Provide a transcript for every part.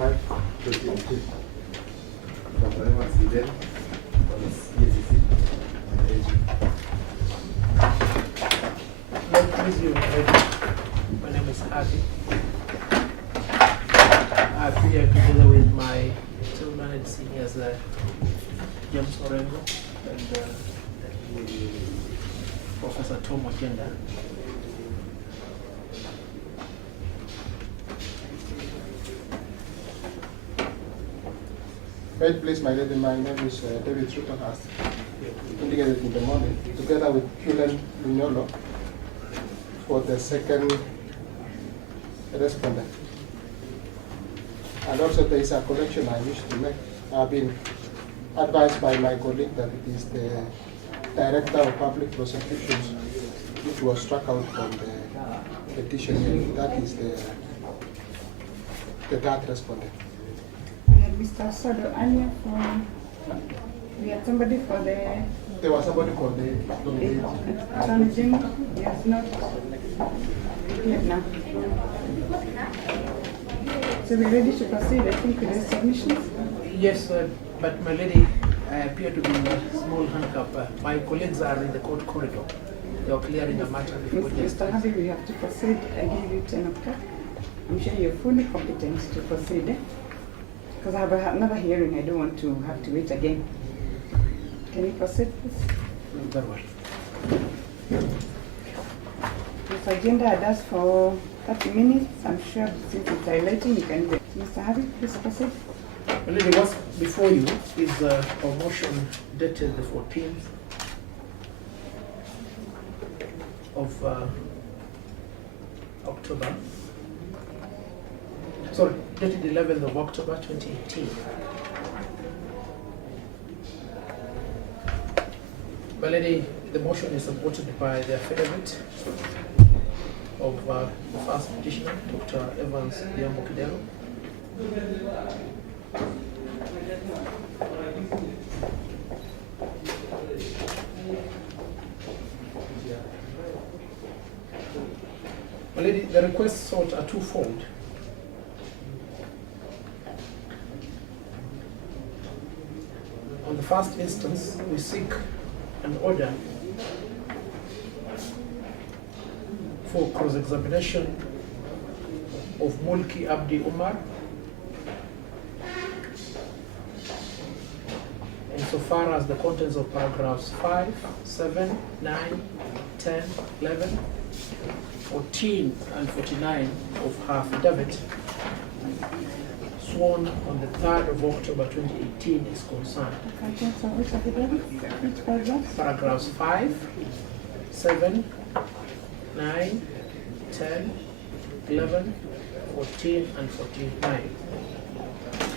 5, 2018. Dr. Evans Kidero, EACC Application. My name is Adi. I appear together with my two learned seniors, James Orengo and Professor Tom Ogenda. Right, please, my lady. My name is David Rutenhurst, indicated in the morning, together with Kulen Mignolo for the second respondent. And also there is a correction I wish to make. I've been advised by my colleague that it is the Director of Public Prosecutions which was struck out from the petition. That is the third respondent. We had Mr. Sodo earlier for, we had somebody for the... There was somebody for the Attorney General. He has not here now. So we're ready to proceed, I think, with the submissions. Yes, but my lady, I appear to be in a small handcuff. My colleagues are in the court corridor. They are clearing the matter before they Mr. start. Harvey, we have to proceed. I give you 10 o'clock. I'm sure you're fully competent to proceed. Because I have another hearing, I don't want to have to wait again. Can you proceed, please? Very well. This agenda had asked for 30 minutes. I'm sure since it's highlighting, you can wait. Mr. Harvey, please proceed. My lady, what's before you is a motion dated the 14th of October. Sorry, dated 11th of October 2018. My lady, the motion is supported by the affidavit of the first petitioner, Dr. Evans Kidero. My lady, the requests sought are twofold. On the first instance, we seek an order for cross-examination of Mulki Abdi Umar insofar as the contents of paragraphs 5, 7, 9, 10, 11, 14, and 49 of her affidavit sworn on the 3rd of October 2018 is concerned. Contents of which affidavit? Which paragraph? Paragraphs 5, 7, 9, 10, 11, 14, and 49.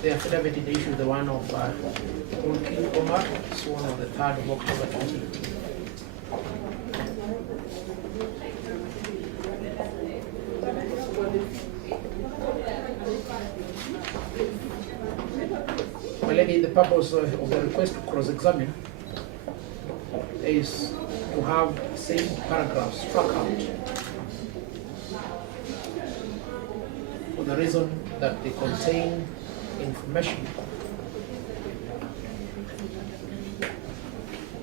The affidavit in issue, the one of Mulki Omar, sworn on the 3rd of October 2018. My lady, the purpose of the request to cross-examine is to have same paragraphs struck out for the reason that they contain information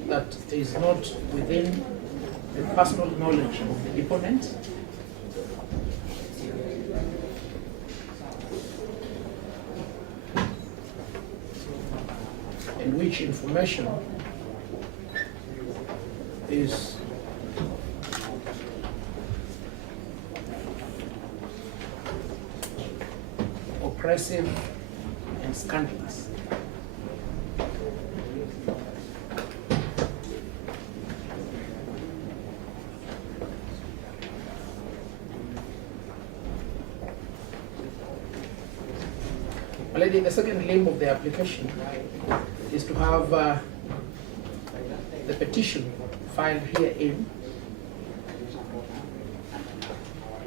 that is not within the personal knowledge of the deponent, in which information is oppressive and scandalous. My lady, the second limb of the application is to have the petition filed herein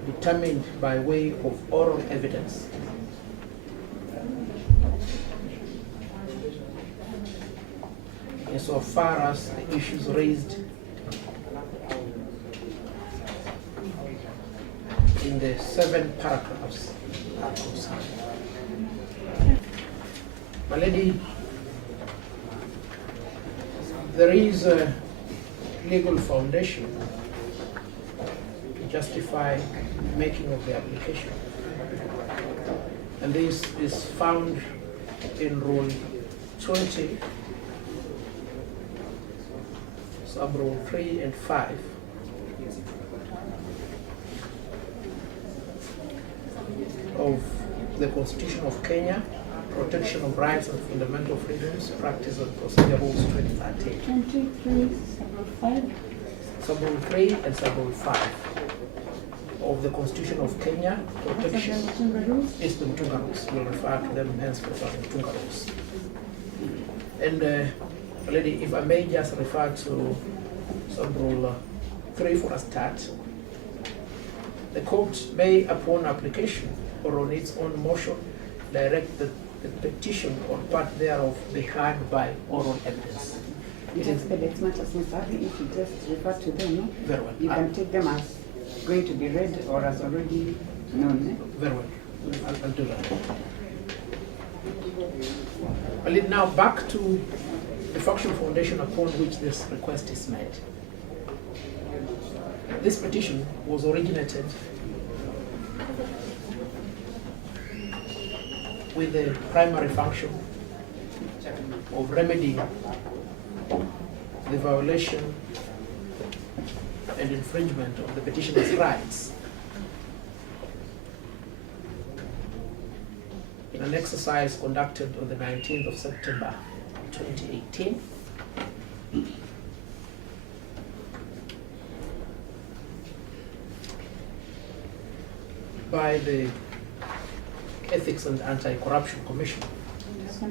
determined by way of oral evidence insofar as the issues raised in the 7 paragraphs are concerned. My lady, there is a legal foundation to justify making of the application. And this is found in Rule 20, sub-rule 3 and 5. Of the Constitution of Kenya, Protection of Rights and Fundamental Freedoms, Practice and Procedure Rules 2013. 23, sub-5. Sub-rule 3 and sub-rule 5 of the Constitution of Kenya, Protection is the Mutunga Rules. We'll refer to them henceforth as the Mutunga Rules. And lady, if I may just refer to sub-rule 3 for a start. The court may, upon application or on its own motion, direct the petition or part thereof be heard by oral evidence. It is as much as necessary if you just refer to them, no? Very well. You can take them as going to be read or as already known. Very well. I'll do that. I'll lead now back to the factual foundation upon which this request is made. This petition was originated with the primary function of remedying the violation and infringement of the petitioner's rights in an exercise conducted on the 19th of September 2018 by the Ethics and Anti-Corruption Commission on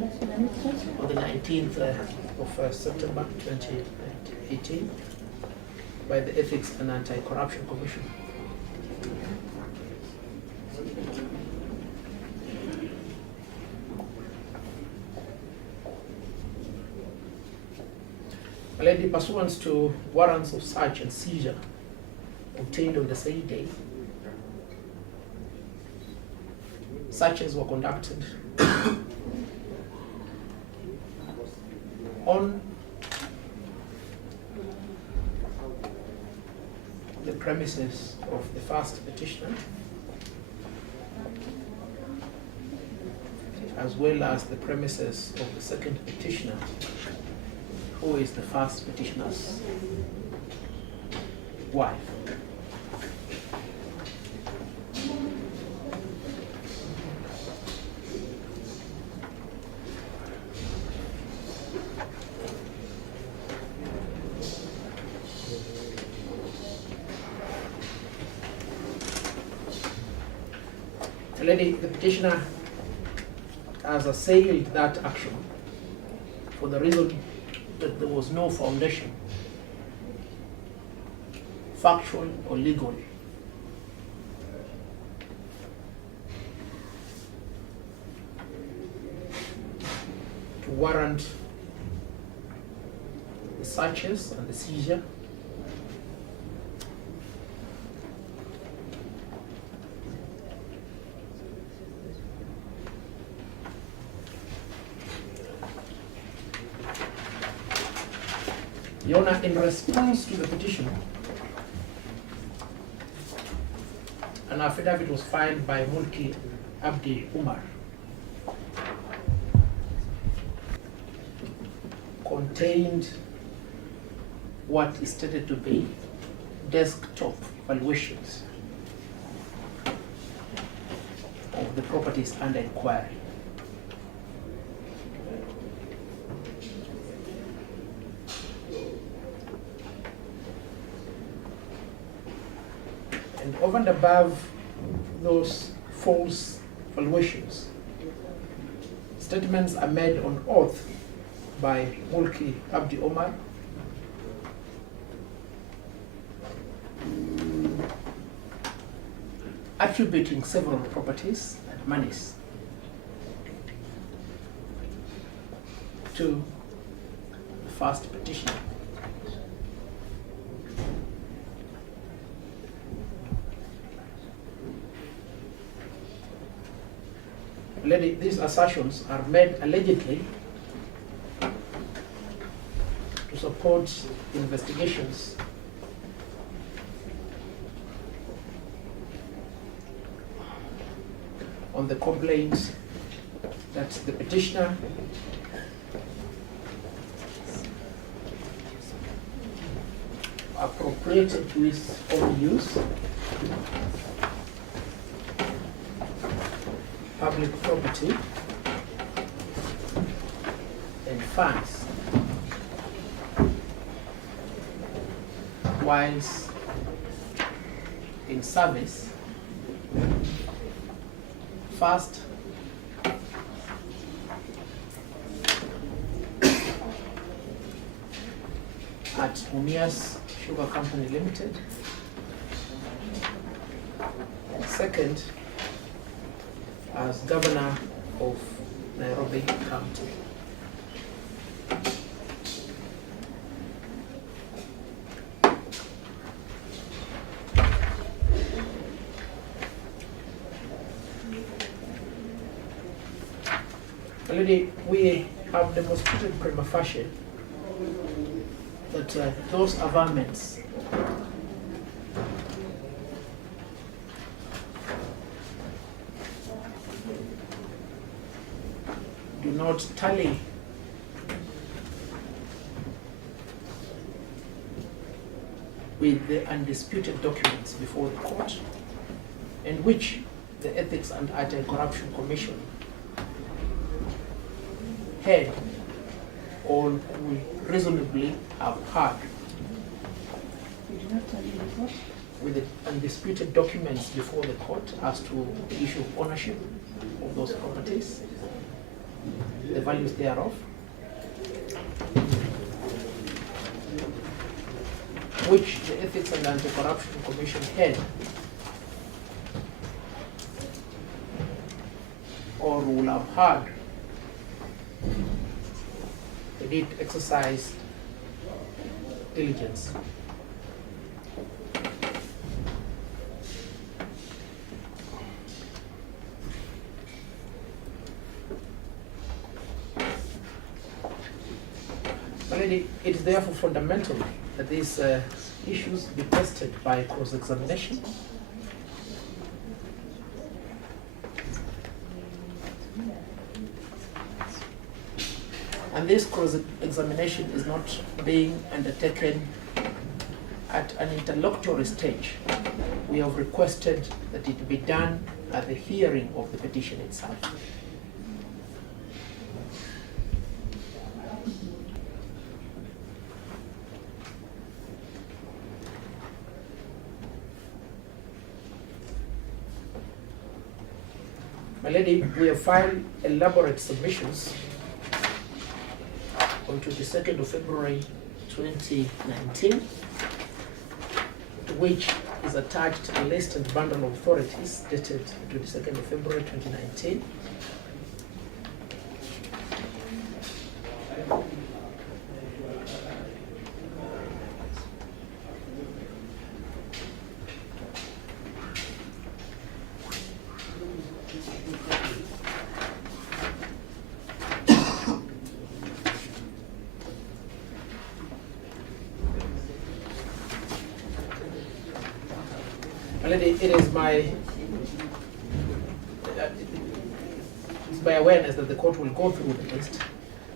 the 19th of September 2018 by the Ethics and Anti-Corruption Commission. Lady, pursuant to warrants of search and seizure obtained on the same day, searches were conducted on the premises of the first petitioner, as well as the premises of the second petitioner, who is the first petitioner's wife. The petitioner has assailed that action for the reason that there was no foundation, factual or legal, to warrant the searches and the seizure Your Honor, in response to the petition, an affidavit was filed by Mulki Abdi Umar contained what is stated to be desktop valuations of the properties under inquiry. And over and above those false valuations, statements are made on oath by Mulki Abdi Omar attributing several properties and monies to the first petitioner. These assertions are made allegedly to support investigations on the complaint that the petitioner appropriated to his own use public property and funds whilst in service, first at Mumias Sugar Company Limited, and second as Governor of Nairobi County. Already we have demonstrated prima facie that those averments do not tally with the undisputed documents before the court, in which the Ethics and Anti-Corruption Commission had or could reasonably have had with the undisputed documents before the court as to the issue of ownership of those properties, the values thereof, which the Ethics and Anti-Corruption Commission had or will have had did exercise diligence. It is therefore fundamental that these issues be tested by cross-examination and this cross-examination is not being undertaken at an interlocutory stage. We have requested that it be done at the hearing of the petition itself. My lady, we have filed elaborate submissions on 22nd of February 2019, to which is attached a list and bundle of authorities dated 22nd of February 2019. It is by awareness that the court will go through the list,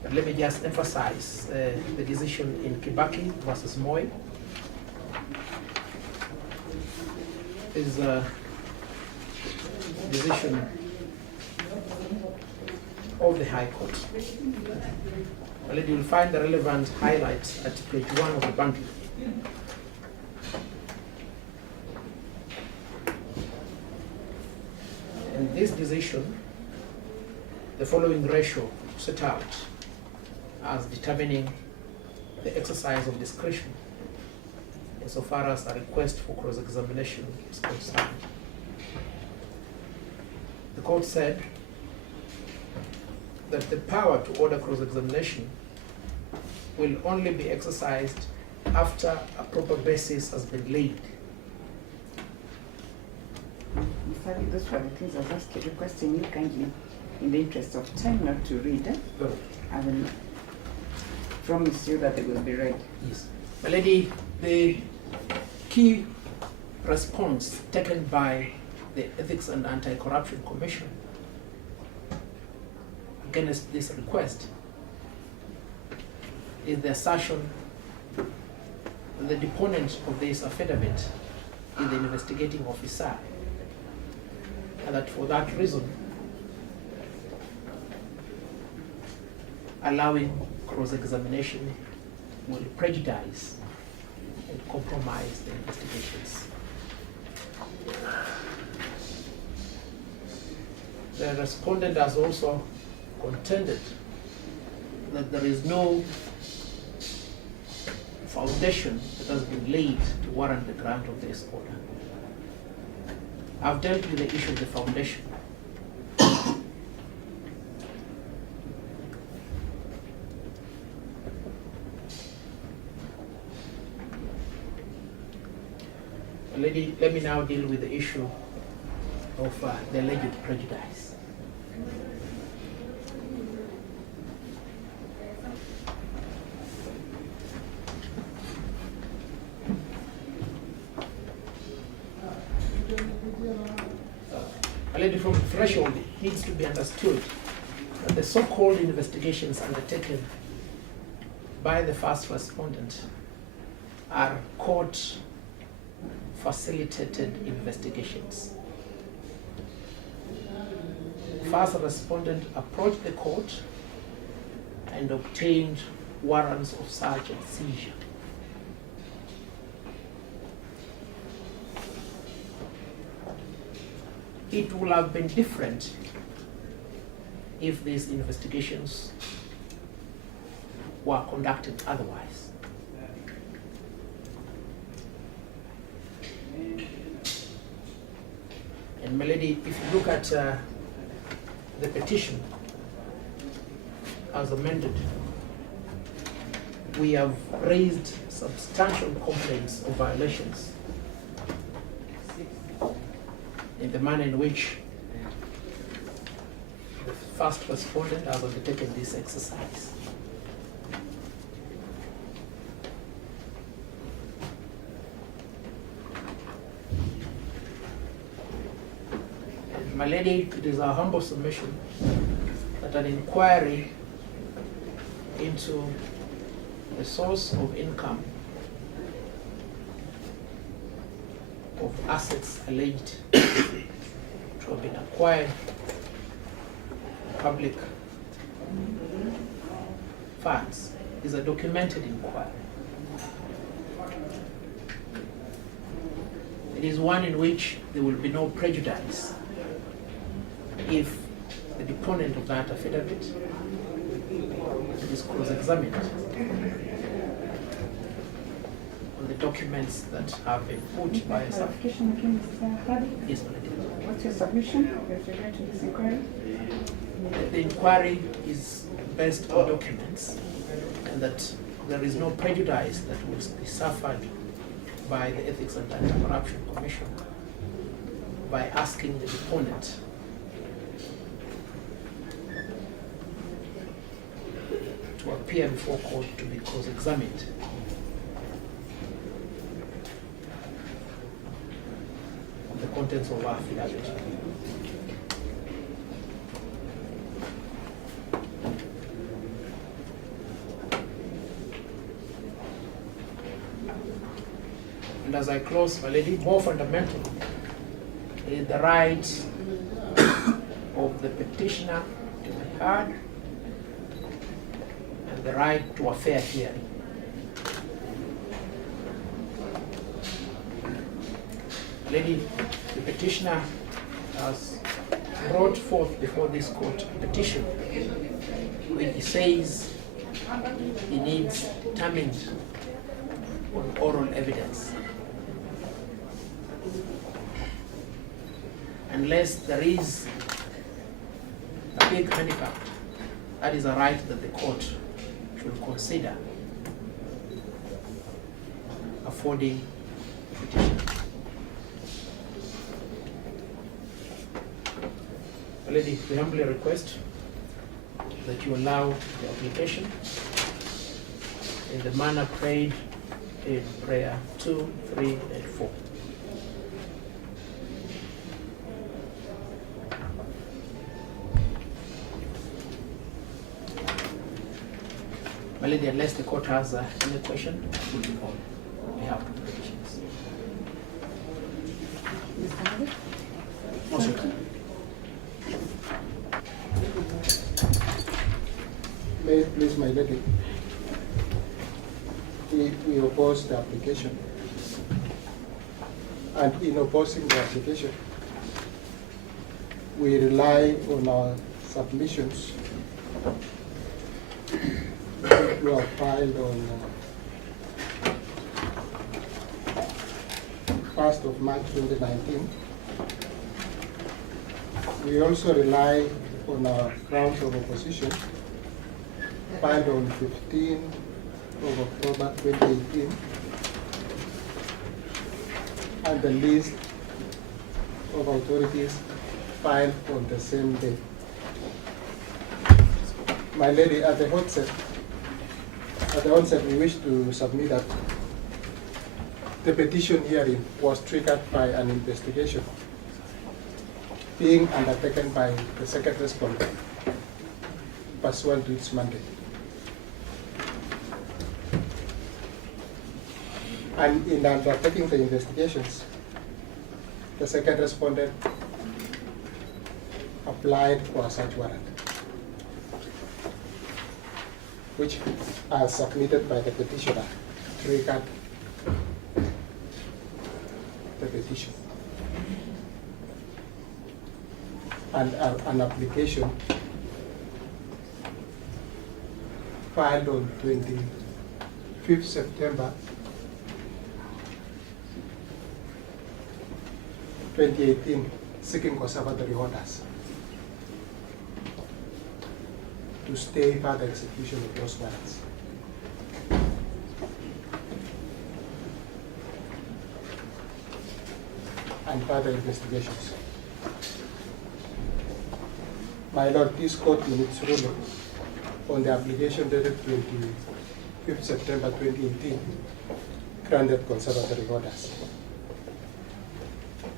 but let me just emphasize the decision in Kibaki versus Moi is a decision of the High Court. You will find the relevant highlights at page 1 of the bundle. In this decision, the following ratio set out as determining the exercise of discretion insofar as a request for cross-examination is concerned. The court said that the power to order cross-examination will only be exercised after a proper basis has been laid. Those were the things I was requesting you kindly in the interest of time, not to read. I will promise you that they will be read. Yes. My lady, the key response taken by the Ethics and Anti-Corruption Commission against this request is the assertion that the deponent of this affidavit is the investigating officer, and that for that reason, allowing cross-examination will prejudice and compromise the investigations. The respondent has also contended that there is no foundation that has been laid to warrant the grant of this order. I've dealt with the issue of the foundation. Lady, let me now deal with the issue of the alleged prejudice. Lady, from the threshold, it needs to be understood that the so-called investigations undertaken by the first respondent are court-facilitated investigations. First respondent approached the court and obtained warrants of search and seizure. It would have been different if these investigations were conducted otherwise. And my lady, if you look at the petition as amended, we have raised substantial complaints of violations in the manner in which the first respondent has undertaken this exercise. And my lady, it is our humble submission that an inquiry into the source of income of assets alleged to have been acquired public funds is a documented inquiry. It is one in which there will be no prejudice if the deponent of that affidavit is cross-examined on the documents that have been put by a Clarification again, Mr. Hardy? Yes, my lady. What's your submission with regard to this inquiry? The inquiry is based on documents, and that there is no prejudice that will be suffered by the Ethics and Anti-Corruption Commission by asking the deponent to appear before court to be cross-examined. On the contents of our affidavit. And as I close, my lady, more fundamental is the right of the petitioner to be heard and the right to a fair hearing. Lady, the petitioner has brought forth before this court a petition which he says he needs determined on oral evidence. Unless there is a big handicap, that is a right that the court should consider affording the petitioner. lady, we humbly request that you allow the application in the manner prayed in prayer 2, 3, and 4. My lady, unless the court has any question, we have petitions. Mr. Harris? Most May it please my lady, we oppose the application. And in opposing the application, we rely on our submissions which were filed on 1st of March 2019. We also rely on our grounds of opposition filed on 15th of October 2018 and the list of authorities filed on the same day. My lady, at the onset, we wish to submit that the petition hearing was triggered by an investigation being undertaken by the second respondent pursuant to its mandate. And in undertaking the investigations, the second respondent applied for a search warrant, which, as submitted by the petitioner, triggered the petition. And an application filed on 25th September 2018 seeking conservatory orders to stay further execution of those warrants. And further investigations. My Lord, this court in its ruling on the application dated 25th September 2018 granted conservatory orders.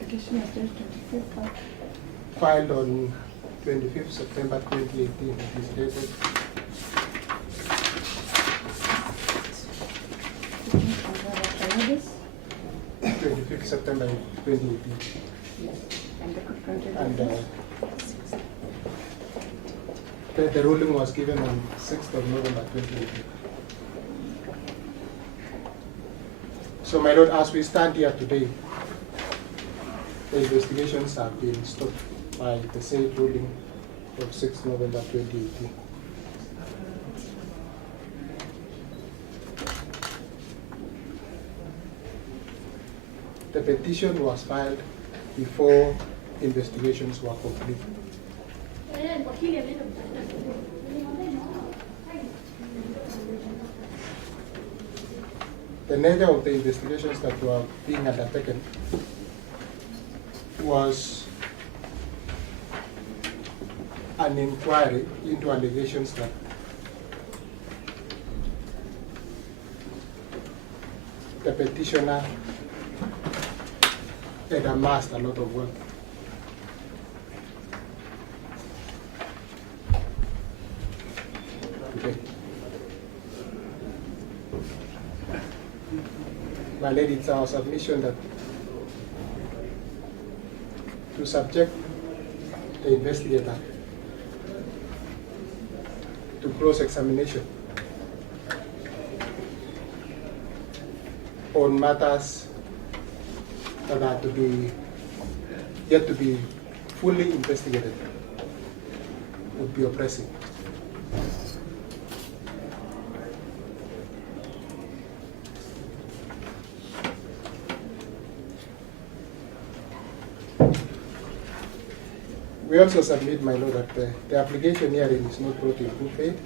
Application is dated 25th. Filed on 25th September 2018, it is dated 25th September 2018. Yes. And the court granted And the ruling was given on 6th of November 2018. So, my Lord, as we stand here today, the investigations have been stopped by the said ruling of 6th November 2018. The petition was filed before investigations were completed. The nature of the investigations that were being undertaken was an inquiry into allegations that the petitioner had amassed a lot of wealth. Okay. My lady, it's our submission that to subject the investigator to cross-examination on matters that are yet to be fully investigated would be oppressive. We also submit, my Lord, that the application hearing is not brought in good faith.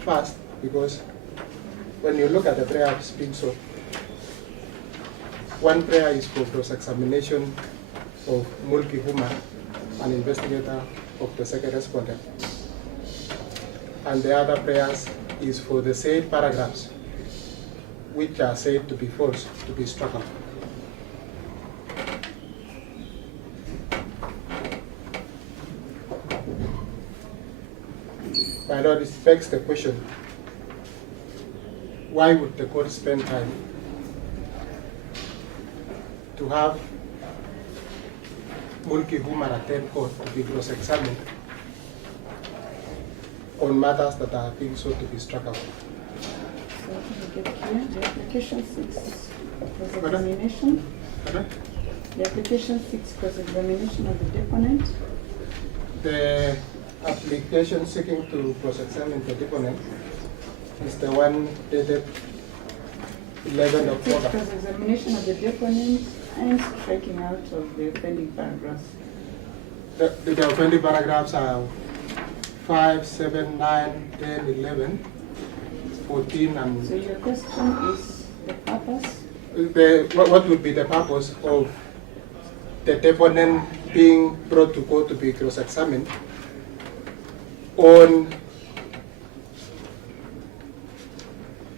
First, because when you look at the prayer being sought, one prayer is for cross-examination of Mulki Huma an investigator of the second respondent. And the other prayers is for the said paragraphs which are said to be false to be struck out. My Lord, it begs the question, why would the court spend time to have Mulki Humar attend court to be cross-examined on matters that are being sought to be struck out? So we get here, the application 6 cross-examination. The application 6 cross-examination of the deponent. The application seeking to cross-examine the deponent is the one dated 11 October. Cross-examination of the deponent and striking out of the offending paragraphs. The offending paragraphs are 5, 7, 9, 10, 11, 14, and... So your question is the purpose? What would be the purpose of the deponent being brought to court to be cross-examined on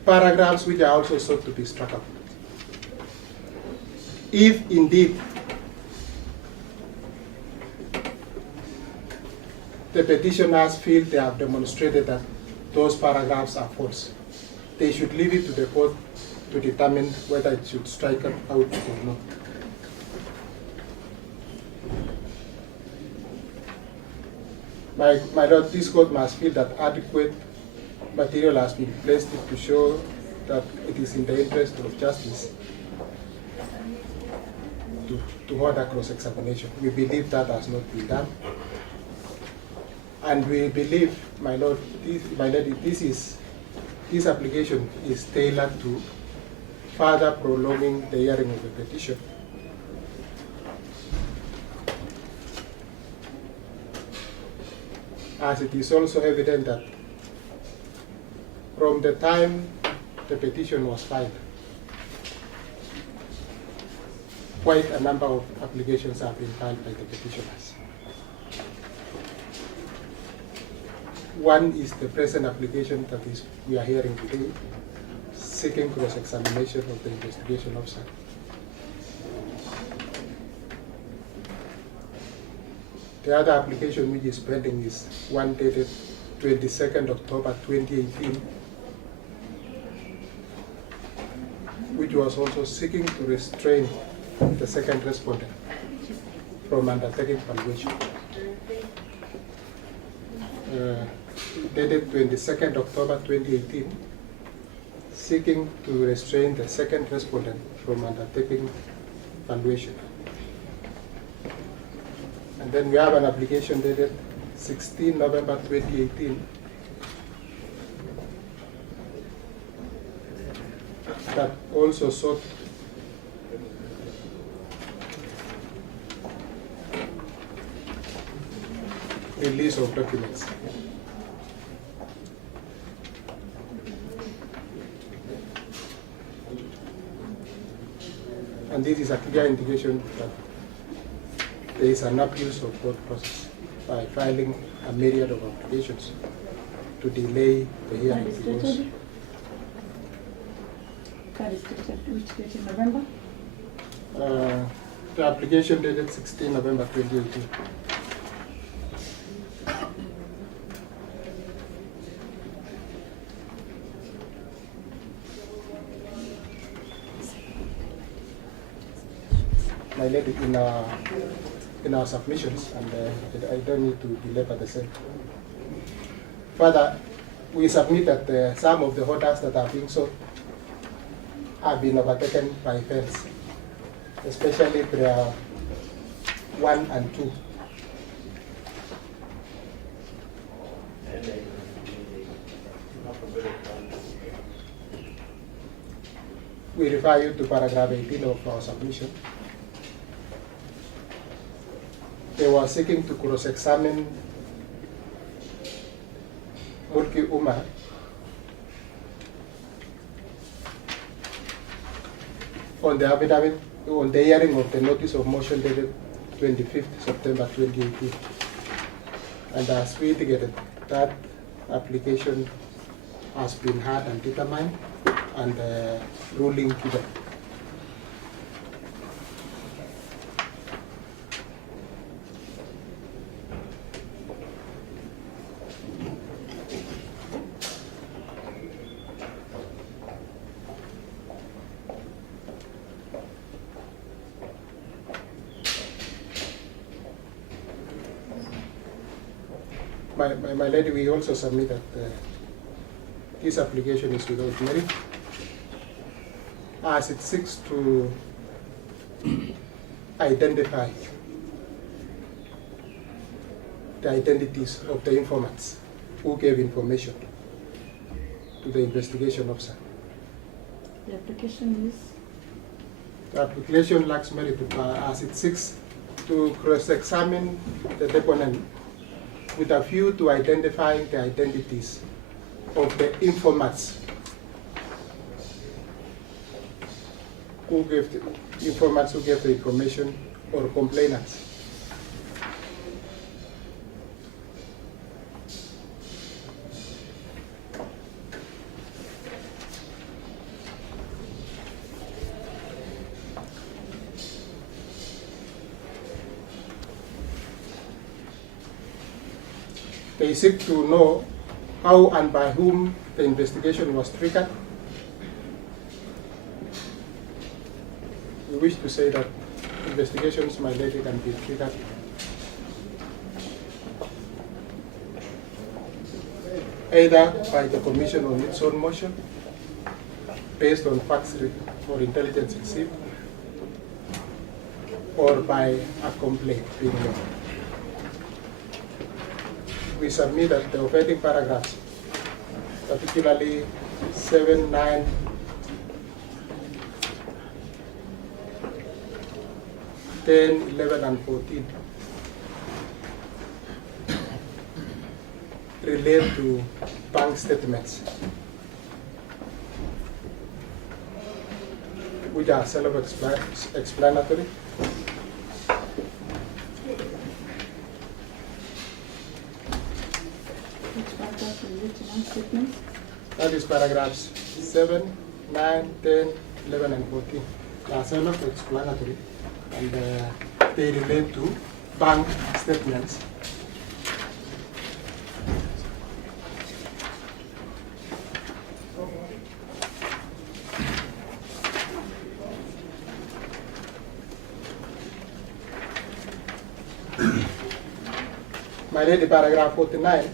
paragraphs which are also sought to be struck out? If indeed the petitioners feel they have demonstrated that those paragraphs are false, they should leave it to the court to determine whether it should strike out or not. My Lord, this court must feel that adequate material has been placed to show that it is in the interest of justice to order cross-examination. We believe that has not been done. And we believe, my Lord, this application is tailored to further prolonging the hearing of the petition. As it is also evident that from the time the petition was filed, quite a number of applications have been filed by the petitioners. One is the present application that we are hearing today, seeking cross-examination of the investigation officer. The other application which is pending is one dated 22nd October 2018, which was also seeking to restrain the second respondent from undertaking valuation. Dated 22nd October 2018, seeking to restrain the second respondent from undertaking valuation. And then we have an application dated 16 November 2018 that also sought release of documents. And this is a clear indication that there is an abuse of court process by filing a myriad of applications to delay the hearing. Which date in November? The application dated 16 November 2018. My lady, in our submissions, and I don't need to belabor the same. Further, we submit that some of the orders that are being sought have been overtaken by fence, especially prayer 1 and 2. We refer you to paragraph 18 of our submission. They were seeking to cross-examine Mulki Umar on the affidavit, on the hearing of the notice of motion dated 25th September 2018. And as we indicated, that application has been heard and determined and ruling given. My lady, we also submit that this application is without merit, as it seeks to identify the identities of the informants who gave information to the investigation officer. The application is? The application lacks merit as it seeks to cross-examine the deponent with a view to identifying the identities of the informants who gave the information or complainants. They seek to know how and by whom the investigation was triggered. We wish to say that investigations, my lady, can be triggered either by the Commission on its own motion, based on facts or intelligence received, or by a complaint being made. We submit that the offending paragraphs, particularly 7, 9, 10, 11, and 14, relate to bank statements, which are self-explanatory. That is paragraphs 7, 9, 10, 11, and 14. They are self-explanatory and they relate to bank statements. My lady, paragraph 49,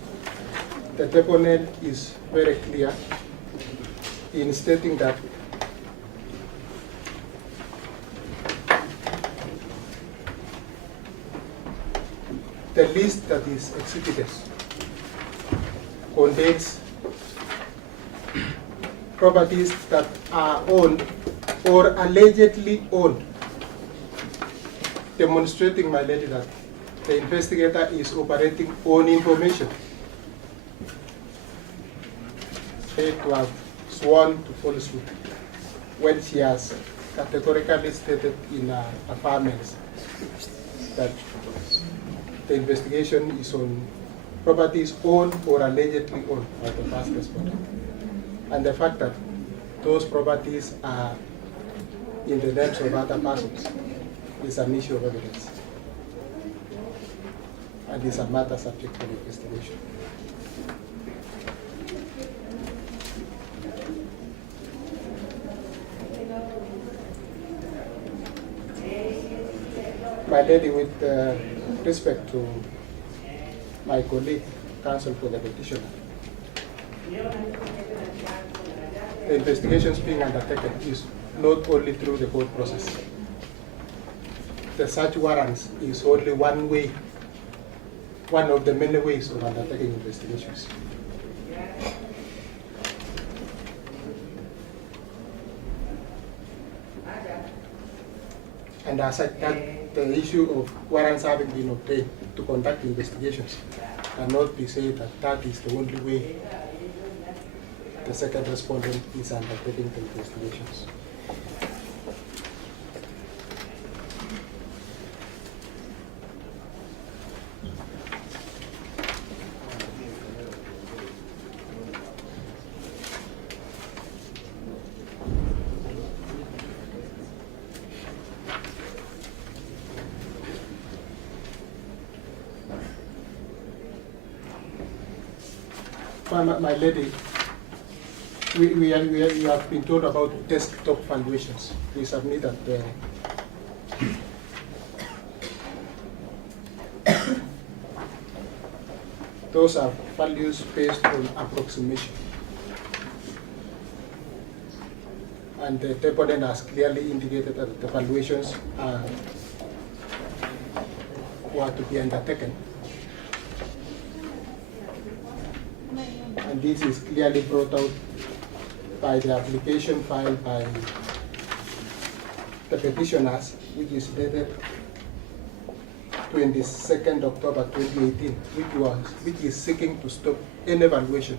the deponent is very clear in stating that the list that is exhibited contains properties that are owned or allegedly owned, demonstrating, my lady, that the investigator is operating on information. Said to have sworn to falsehood when she has categorically stated in her affirmance that the investigation is on properties owned or allegedly owned by the first respondent. And the fact that those properties are in the names of other persons is an issue of evidence and is a matter subject to investigation. My lady, with respect to my colleague, counsel for the petitioner, the investigations being undertaken is not only through the court process. The search warrants is only one way, one of the many ways of undertaking investigations. And as such, that the issue of warrants having been obtained to conduct investigations cannot be said that that is the only way the second respondent is undertaking the investigations. my lady, we have been told about desktop valuations. We submitted those are values based on approximation. And the deponent has clearly indicated that the valuations were to be undertaken. And this is clearly brought out by the application filed by the petitioners, which is dated 22nd October 2018, which is seeking to stop any valuation,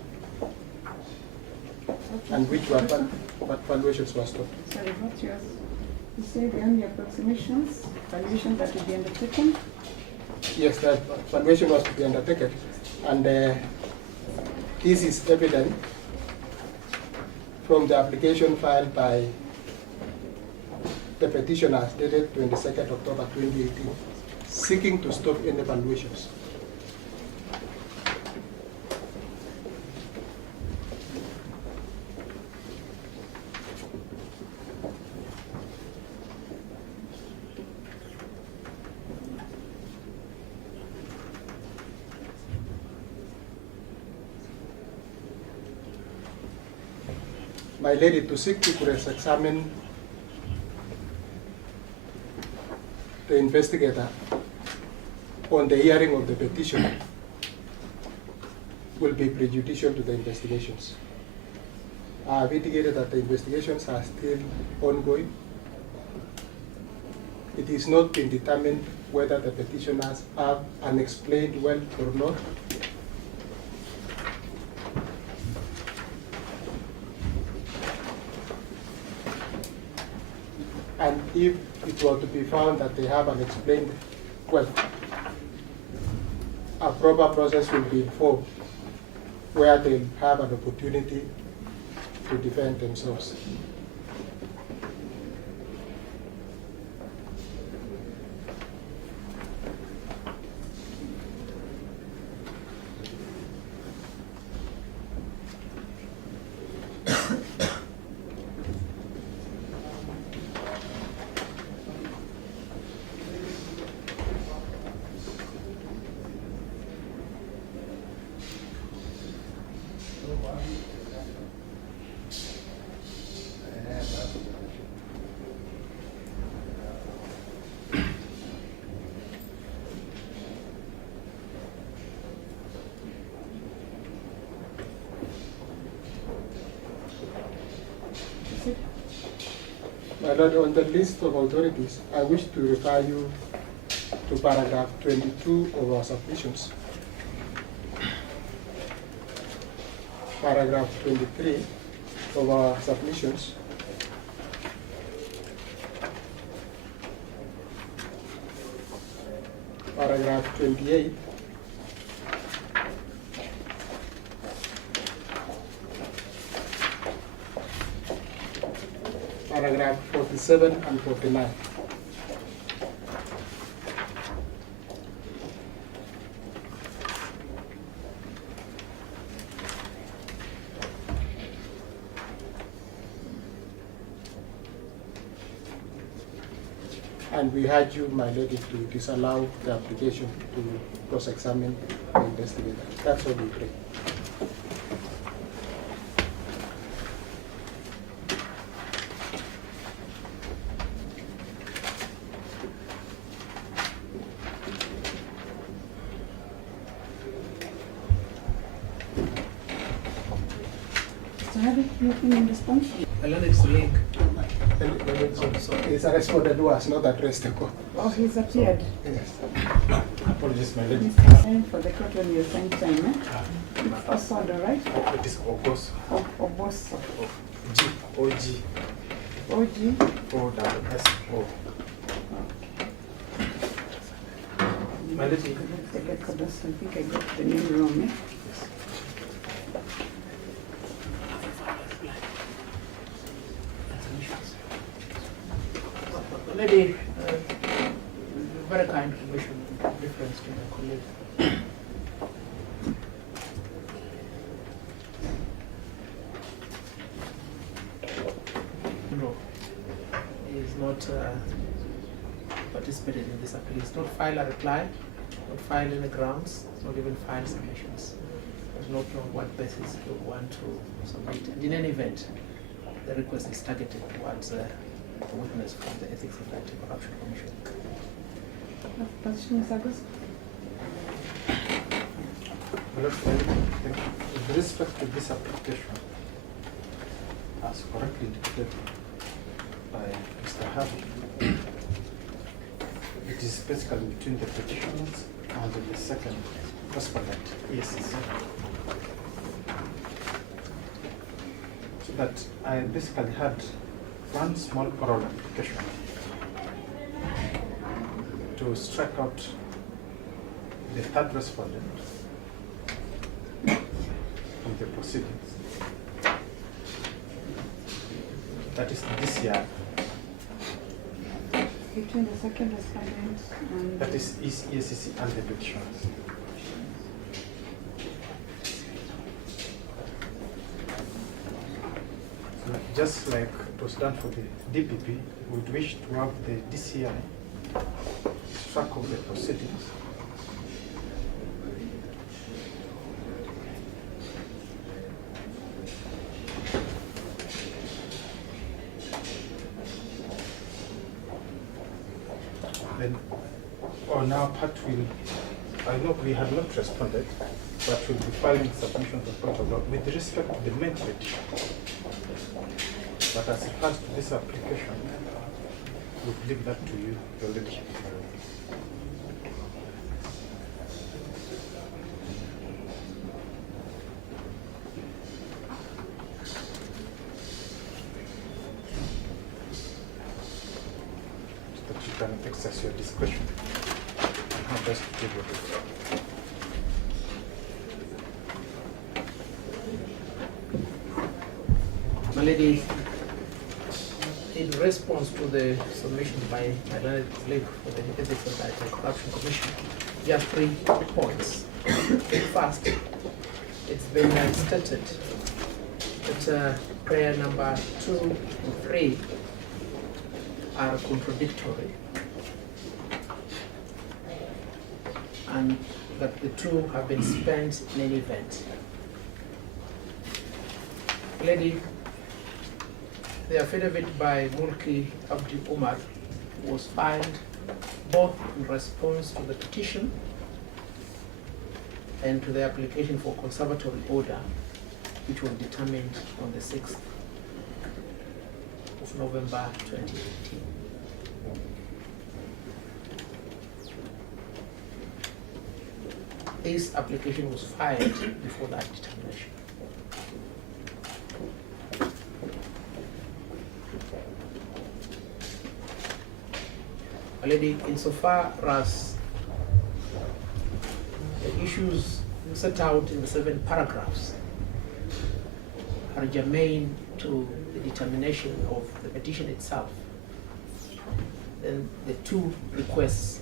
and which were valuations were stopped. Sorry, what's yours? You say the only approximations, valuation that will be undertaken? Yes, the valuation was to be undertaken, and this is evident from the application filed by the petitioners dated 22nd October 2018, seeking to stop any valuations. My lady, to seek to cross-examine the investigator on the hearing of the petition will be prejudicial to the investigations. I have indicated that the investigations are still ongoing. It is not been determined whether the petitioners have unexplained wealth or not. And if it were to be found that they have unexplained wealth, a proper process will be informed where they'll have an opportunity to defend themselves. My Lord, on the list of authorities, I wish to refer you to paragraph 22 of our submissions. Paragraph 23 of our submissions. Paragraph 28. Paragraph 47 and 49. And we urge you, my lady, to disallow the application to cross-examine the investigator. That's what we pray. So have you anything in response? I learned it's a link. It's a respondent who has not addressed the court. Oh, he's appeared. Yes. Apologies, my lady. Mr. Sen for the court when you same time, eh? It's Osodo, right? It is August. Oboso. G. OG. OG. O-S-O. My lady. The record, I think I got the name wrong, eh? Lady, very kind information, difference to my colleague. not participated in this appeal. It's not filed a reply, not filed any grounds, not even filed submissions. Does not know what basis you want to submit. And in any event, the request is targeted towards the witness from the Ethics and Anti-Corruption Commission. Petition, Ms. Agus? With respect to this application, as correctly indicated by Mr. Harvey, it is basically between the petitioners and the second respondent, EACC. So that I basically had one small oral application to strike out the third respondent from the proceedings. That is this year. Between the second respondent and... That is EACC and the petitioners. So just like it was done for the DPP, we would wish to have the DCI struck off the proceedings. Then on our part, I know we have not responded, but we'll be filing submissions of point of law with respect to the main petition. But as regards to this application, we'll leave that to you, your leadership. That you can exercise your discretion on how best to deal with it. My lady, in response to the submission by my learned colleague for the Ethics and Anti-Corruption Commission, there are 3 points. First, it's been stated that prayer number 2 and 3 are contradictory, and that the 2 have been spent in any event. Lady, the affidavit by Mulki Abdi Umar was filed both in response to the petition and to the application for conservatory order, which was determined on the 6th of November 2018. This application was filed before that determination. Already, insofar as the issues set out in the 7 paragraphs are germane to the determination of the petition itself, then the 2 requests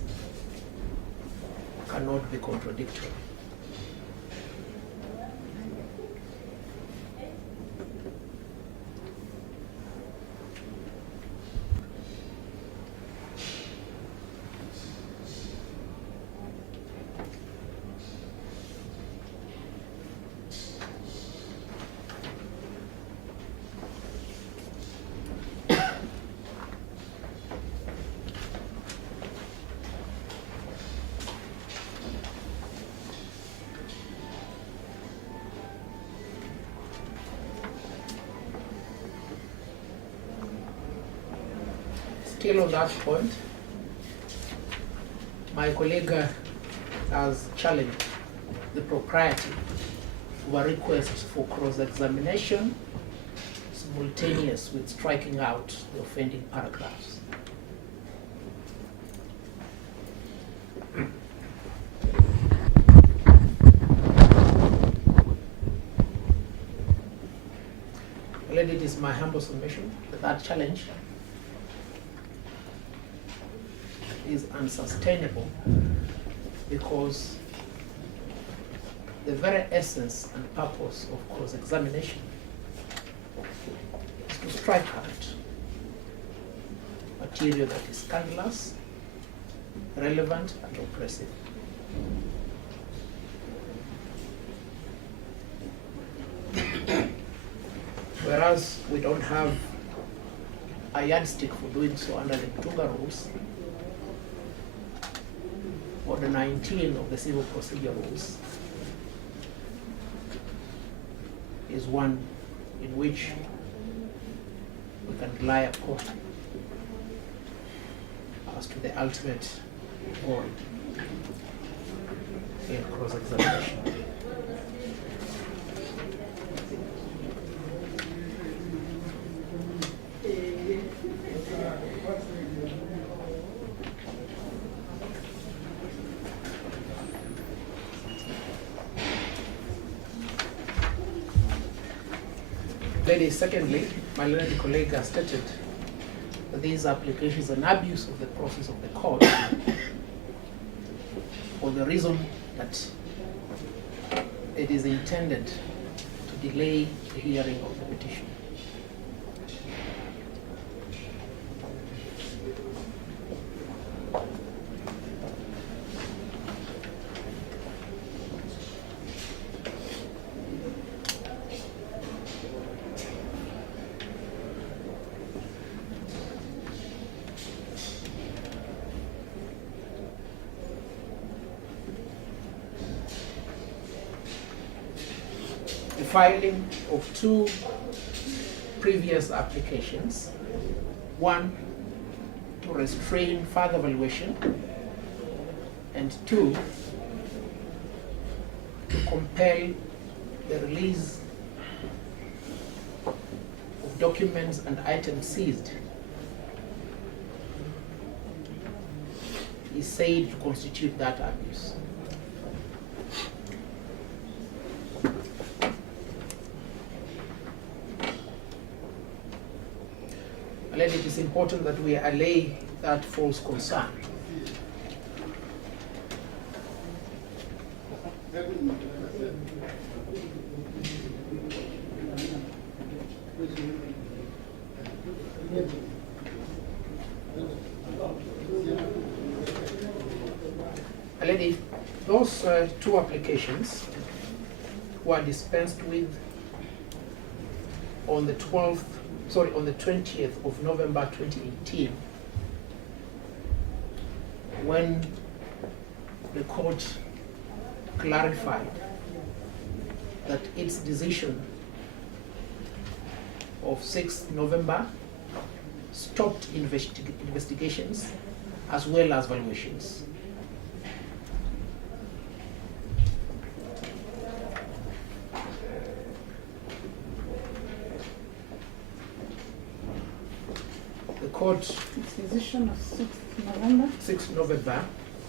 cannot be contradictory. Still on that point, my colleague has challenged the propriety of a request for cross-examination simultaneous with striking out the offending paragraphs. It is my humble submission that that challenge is unsustainable, because the very essence and purpose of cross-examination is to strike out material that is scandalous, relevant, and oppressive. Whereas we don't have a yardstick for doing so under the Tunga rules, or the 19 of the Civil Procedure Rules, is one in which we can rely upon as to the ultimate goal in cross-examination. Secondly, my learned colleague has stated that these applications are an abuse of the process of the court for the reason that it is intended to delay the hearing of the petition. Filing of two previous applications, one to restrain further valuation, and two to compel the release of documents and items seized, is said to constitute that abuse. It is important that we allay that false concern. Lady, those two applications were dispensed with on the 20th of November 2018, when the court clarified that its decision of 6th November stopped investigations as well as valuations. Its decision of 6th November? 6th November,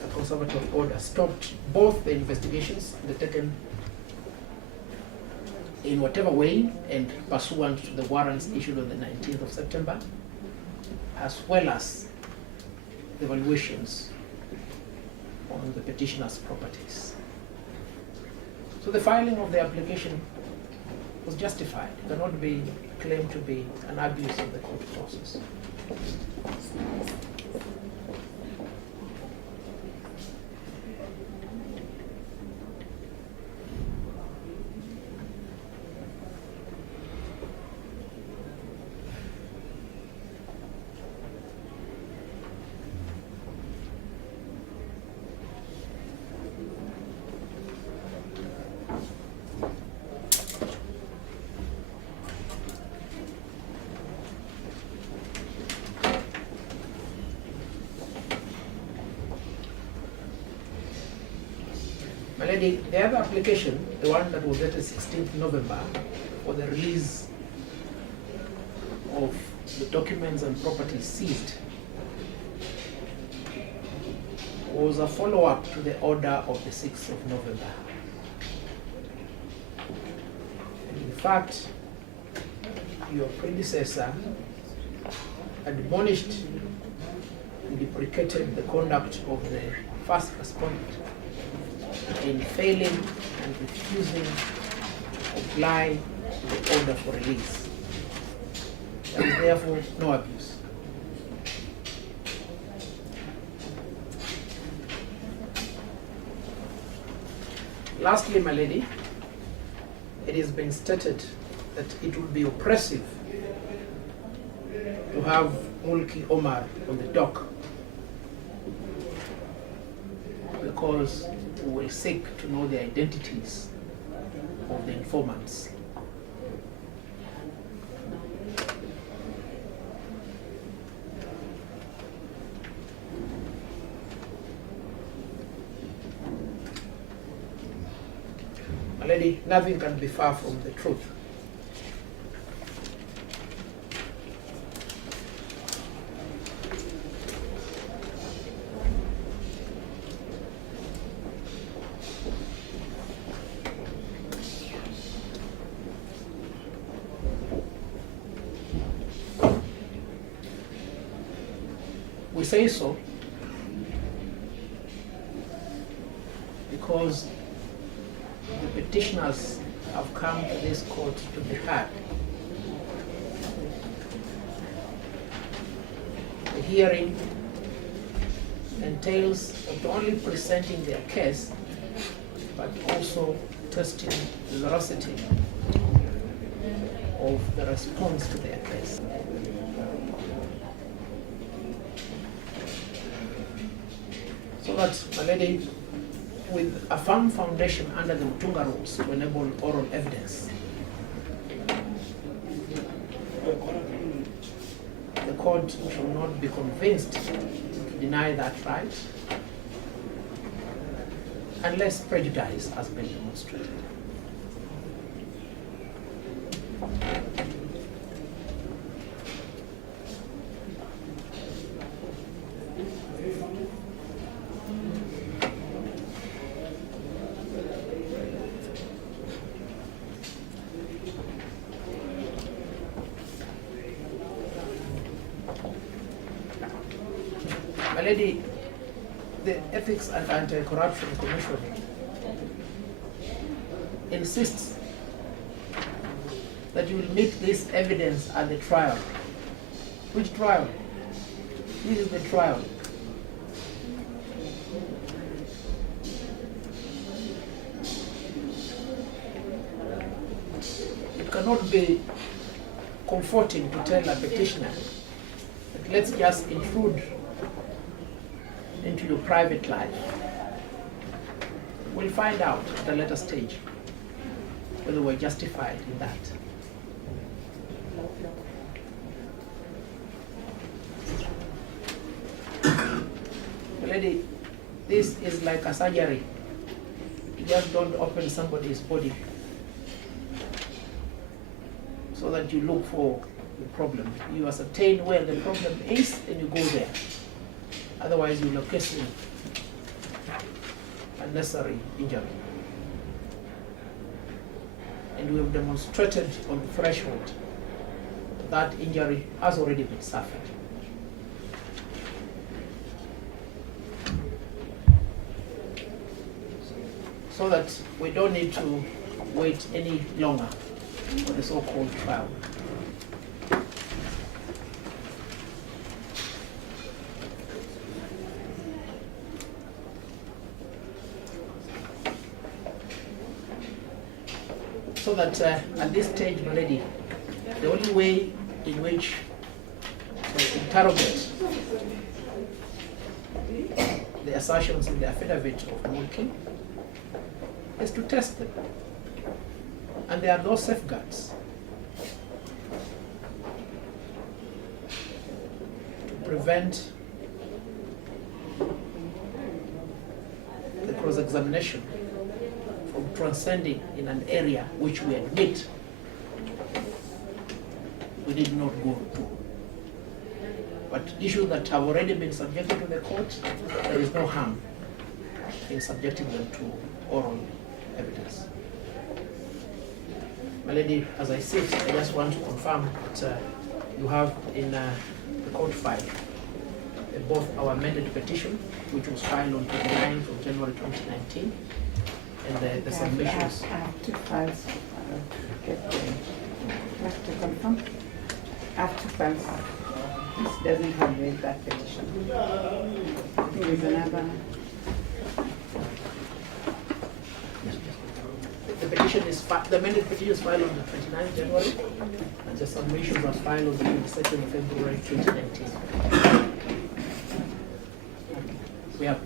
a conservative order stopped both the investigations undertaken in whatever way and pursuant to the warrants issued on the 19th of September, as well as the valuations on the petitioner's properties. So the filing of the application was justified. It cannot be claimed to be an abuse of the court process. The other application, the one that was dated 16th November for the release of the documents and properties seized, was a follow-up to the order of the 6th of November. And in fact, your predecessor admonished and deprecated the conduct of the first respondent in failing and refusing to comply with the order for release. There is therefore no abuse. Lastly, my lady, it has been stated that it will be oppressive to have Mulki Omar on the dock because we will seek to know the identities of the informants. My lady, nothing can be far from the truth. We say so because the petitioners have come to this court to be heard. The hearing entails not only presenting their case, but also testing the veracity of the response to their case. So that, my lady, with a firm foundation under the Mutunga rules to enable oral evidence, the court shall not be convinced to deny that right unless prejudice has been demonstrated. My lady, the Ethics and Anti-Corruption Commission insists that you will meet this evidence at the trial. Which trial? This is the trial. It cannot be comforting to tell a petitioner that let's just intrude into your private life. We'll find out at a later stage whether we're justified in that. Lady, this is like a surgery. You just don't open somebody's body so that you look for the problem. You ascertain where the problem is and you go there. Otherwise, you'll occasion unnecessary injury. And we have demonstrated on the threshold that injury has already been suffered. So that we don't need to wait any longer for the so-called trial. So that at this stage, my lady, the only way in which to interrogate the assertions in the affidavit of Mulki is to test them. And there are no safeguards to prevent the cross-examination from transcending in an area which we admit we did not go through. But issues that have already been subjected to the court, there is no harm in subjecting them to oral evidence. My lady, as I said, I just want to confirm that you have in the court file both our amended petition, which was filed on 29th of January 2019, and the submissions. I have two files to get to confirm. I have two files. This doesn't have that petition. I think there's another. Yes, yes. the amended petition is filed on the 29th January, and the submissions are filed on the 22nd of February 2019. We have,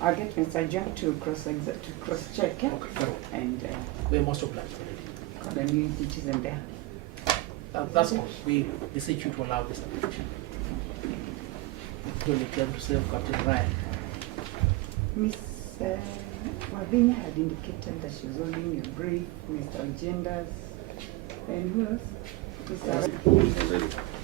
I'll get Mr. John to cross-check it. okay, very well. And We're most obliged. got the new citizen there. That's all. We beseech you to allow this application. When it came to serve Captain Ryan. Miss Wavinya had indicated that she was holding a brief, Mr. Agendas, and who else? Mr.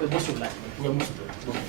We're most obliged. We're most obliged.